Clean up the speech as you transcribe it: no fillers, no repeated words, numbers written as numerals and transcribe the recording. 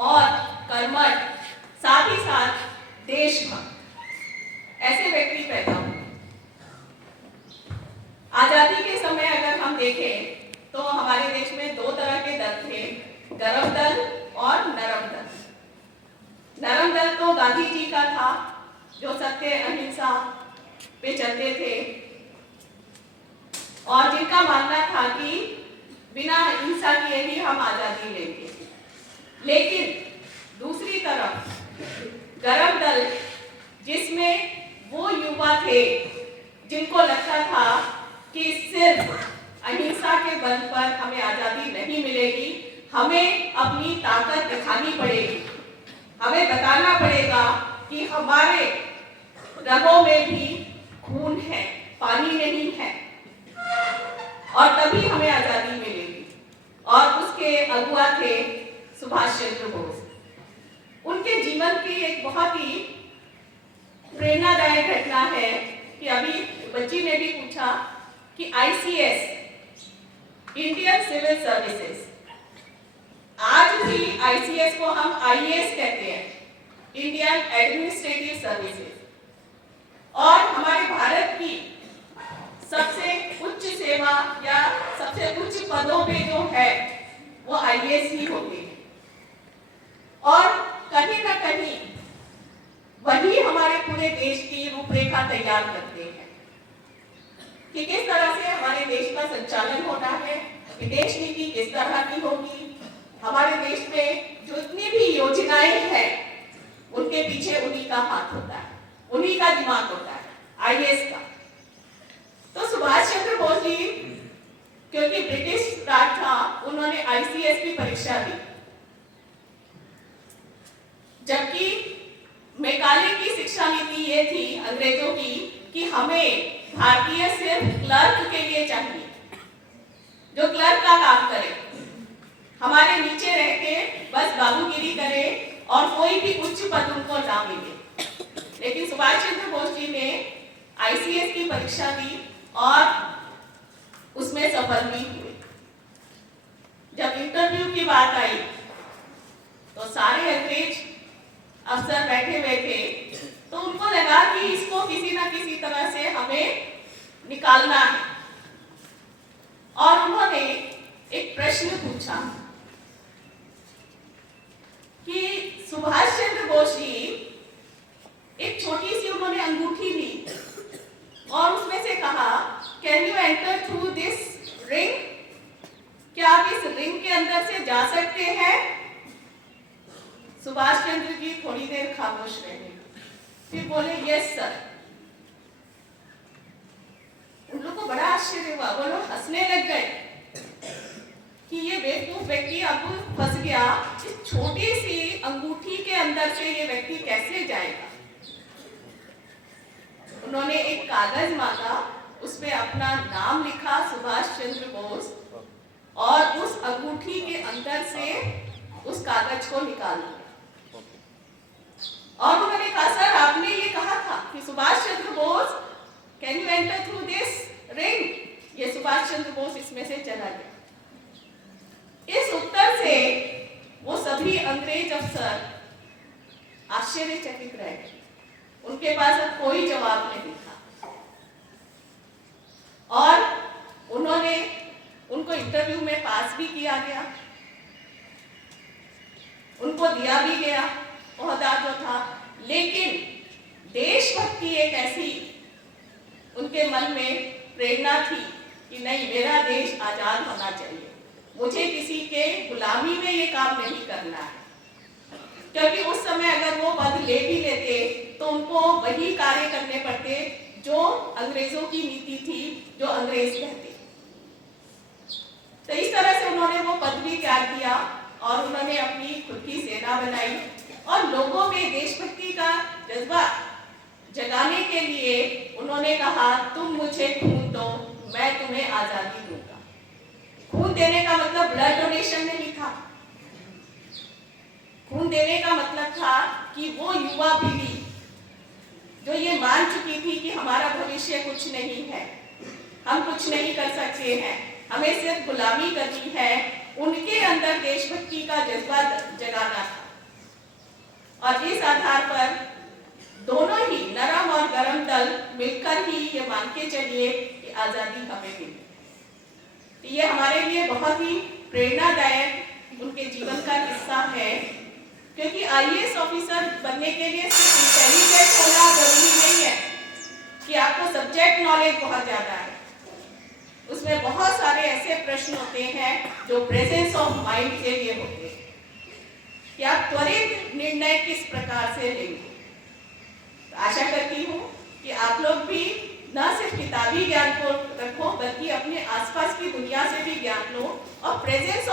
और कर्मठ, साथ ही साथ देशभक्त ऐसे व्यक्ति पैदा हुए। आजादी के समय अगर हम देखें तो हमारे देश में दो तरह के दल थे, गर्म दल और नरम दल। नरम दल तो गांधी जी का था, जो सत्य अहिंसा पे चलते थे और जिनका मानना था कि बिना हिंसा किए ही हम आजादी लेंगे। लेकिन दूसरी तरफ गरम दल, जिसमें वो युवा थे जिनको लगता था कि सिर्फ अहिंसा के बल पर हमें आजादी नहीं मिलेगी, हमें अपनी ताकत दिखानी पड़ेगी, हमें बताना पड़ेगा कि हमारे रगों में भी खून है, पानी नहीं है, और तभी हमें आजादी मिलेगी। और उसके अगुआ थे सुभाष चंद्र बोस। उनके जीवन की एक बहुत ही प्रेरणादायक घटना है कि अभी बच्ची ने भी पूछा कि आईसीएस, इंडियन सिविल सर्विसेज, आज भी आईसीएस को हम आईएएस कहते हैं, इंडियन एडमिनिस्ट्रेटिव सर्विसेज, और हमारे भारत की सबसे उच्च सेवा या सबसे उच्च पदों पे जो है वो आईएएस ही होते हैं। और कहीं ना कहीं वही हमारे पूरे देश की रूपरेखा तैयार करते हैं कि किस तरह से हमारे देश का संचालन होना है, विदेश नीति किस तरह की होगी, हमारे देश में जितनी भी योजनाएं हैं उनके पीछे उन्हीं का हाथ होता है, उन्हीं का दिमाग होता है, आईएएस का। तो सुभाष चंद्र बोस जी, क्योंकि ब्रिटिश राज था, उन्होंने आईसीएस की परीक्षा दी, जबकि मैकाले की शिक्षा नीति ये थी अंग्रेजों की कि हमें भारतीय सिर्फ क्लर्क के लिए चाहिए, जो क्लर्क का काम करे, हमारे नीचे रह के बस बाबूगिरी करे और कोई भी उच्च पद उनको ना मिले। लेकिन सुभाष चंद्र बोस जी ने आईसीएस की परीक्षा दी और उसमें सफल भी हुए। जब इंटरव्यू की बात आई तो सारे अंग्रेज अफसर बैठे हुए थे, तो उनको लगा कि इसको किसी ना किसी तरह से हमें निकालना है, और उन्होंने एक प्रश्न पूछा कि सुभाष चंद्र बोस जी, एक छोटी सी उन्होंने अंगूठी ली और उसमें से कहा, can you enter through this ring, क्या आप इस रिंग के अंदर से जा सकते हैं? सुभाष चंद्र जी थोड़ी देर खामोश रहे, फिर बोले यस सर। उन लोगों को बड़ा आश्चर्य हुआ, वो लोग हंसने लग गए कि ये बेवकूफ व्यक्ति अब फंस गया, इस छोटी सी अंगूठी के अंदर से ये व्यक्ति कैसे जाएगा। उन्होंने एक कागज मांगा, उसमें अपना नाम लिखा सुभाष चंद्र बोस, और उस अंगूठी के अंदर से उस कागज को निकाल लिया। और उन्होंने कहा, सर आपने ये कहा था कि Subhash Chandra Bose can you enter through this ring, ये सुभाष चंद्र बोस इसमें से चला गया। इस उत्तर से वो सभी अंग्रेज अफसर आश्चर्यचकित रह गए, उनके पास अब कोई जवाब नहीं था, और उनको इंटरव्यू में पास भी किया गया, उनको दिया भी गया ओहदा जो था। लेकिन देशभक्ति एक ऐसी उनके मन में प्रेरणा थी कि नहीं, मेरा देश आजाद होना चाहिए, मुझे किसी के गुलामी में ये काम नहीं करना है। क्योंकि उस समय अगर वो पद ले भी लेते तो उनको वही कार्य करने पड़ते जो अंग्रेजों की नीति थी, जो अंग्रेज कहते। तो इस तरह से उन्होंने वो पद भी त्याग दिया और उन्होंने अपनी खुद की सेना बनाई, और लोगों में देशभक्ति का जज्बा जगाने के लिए उन्होंने कहा, तुम मुझे खून दो, मैं तुम्हें आजादी दूंगा। खून देने का मतलब ब्लड डोनेशन नहीं था, खून देने का मतलब था कि वो युवा पीढ़ी जो ये मान चुकी थी कि हमारा भविष्य कुछ नहीं है, हम कुछ नहीं कर सकते हैं, हमें सिर्फ गुलामी करनी है, उनके अंदर देशभक्ति का जज्बा जगाना था। मिलकर ही ये मान के चलिए कि आज़ादी हमें मिली। ये हमारे लिए बहुत ही प्रेरणादायक उनके जीवन का किस्सा है, क्योंकि आईएएस ऑफिसर बनने के लिए सिर्फ इंटेलिजेंट होना जरूरी नहीं है कि आपको सब्जेक्ट नॉलेज बहुत ज़्यादा है। उसमें बहुत सारे ऐसे प्रश्न होते हैं जो प्रेजेंस ऑफ माइंड के लिए होते हैं कि आप त्वरित निर्णय किस प्रकार से लेंगे। तो आशा करती हूँ कि आप लोग भी न सिर्फ किताबी ज्ञान को रखो, बल्कि अपने आसपास की दुनिया से भी ज्ञान लो और प्रेजेंस